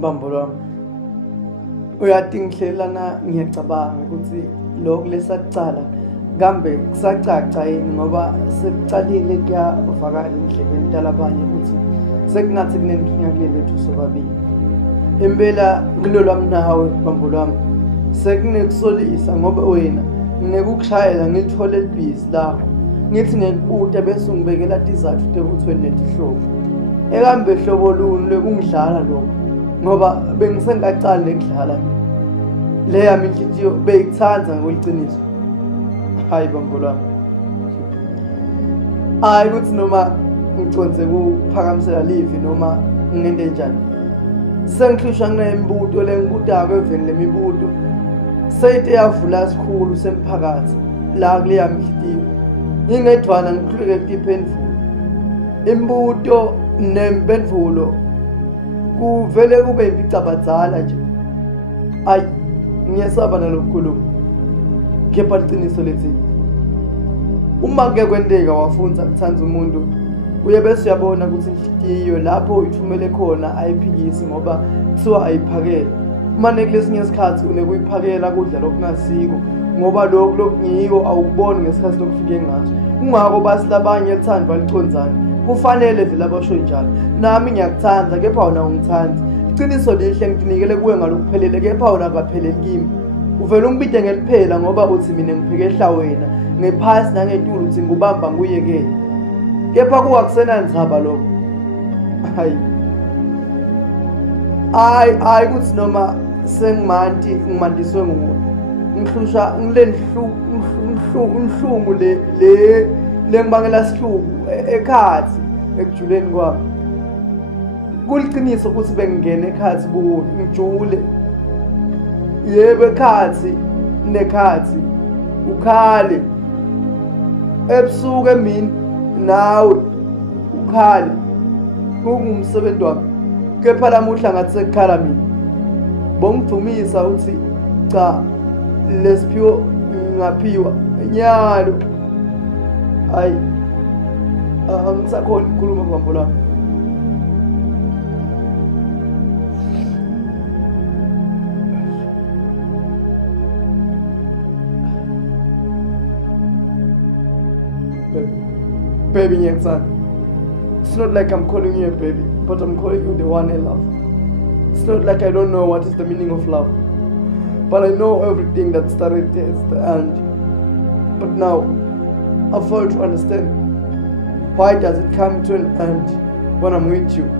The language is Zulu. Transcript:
Bambo lwami, uyathi ngihlelana ngiyacabanga ukuthi lokhu lesakucala kambe kusacaca yini ngoba sekucalile kuyavakala endlebeni talabanye ukuthi sekungathi kunenkinga kule lethu sobabili. Impela kulolwami nawe bambo lwami sekunekusolisa ngoba wena nginekukushayela ngilithole libhizi lakho ngithi ngikubude bese ungibekela tizathu tekuthi wena netihlobo ekambe hlobo luni lekungidlala lokho ngoba bengisengaqali nekudlala le yami inhliziyo beyikuthanda ngoliciniso. Hayi bambo lwami, hayi ukuthi noma ngiconze kuphakamisela livi noma ngende njani sengihlushwa nginembuto lengibudako eveni lemibuto seyite yavula sikhulu semphakathi la kule yami inhliziyo ngingedwana ngikhuleke kutiphendvulo imbuto nempendvulo kuvele kube impicabadzala nje. Ayi ngiyasaba nalokukhuluma kepha liqiniso lethi uma kuke kwenteka wafunza kuthanza umuntu uye bese uyabona ukuthi inhliziyo lapho uyithumele khona ayiphikisi ngoba kuthiwa ayiphakele. Manje kulesinye isikhathi unekuyiphakela kudla lokungasiko ngoba lokhu lokungiko awukuboni ngesikhathi lokufike ngaso. Kungako basi labanye ethanda balicondzana kufanele vele abasho njalo. Nami ngiyakuthanda kepha wona ungithandi. Iqiniso lihle ngikunikele kuwe ngalokuphelele kepha wona akapheleli kimi. Uvela ungibide ngeliphela ngoba uthi mina ngiphekehla wena ngephasi nangetulu uthi ngubamba nguyeke. Kepha kuwakusena ndzaba lokho. Hayi ukuthi noma ngimandiswe nguwe ngihlusha ngilenhlungu le ngibangela sihluku ekhathi ekujuleni kwami. Kuliqiniso ukuthi bengingena ekhathi kuwe ngijule yebo ekhathi nekhathi ukhale ebusuku emini nawe ukhale kungumsebenzi wami kepha lamuhla ngathi sekukhala mina bongidumisa uthi cha lesiphiwo ngaphiwa nyalo. Hayi angisakhona ukukhuluma bambo lami. Baby ngiyakuthanda. It's not like I'm calling you a baby, but I'm calling you the one I love. It's not like I don't know what is the meaning of love, but I know everything that started there is the end. But now I fail to understand why does it come to an end when I'm with you.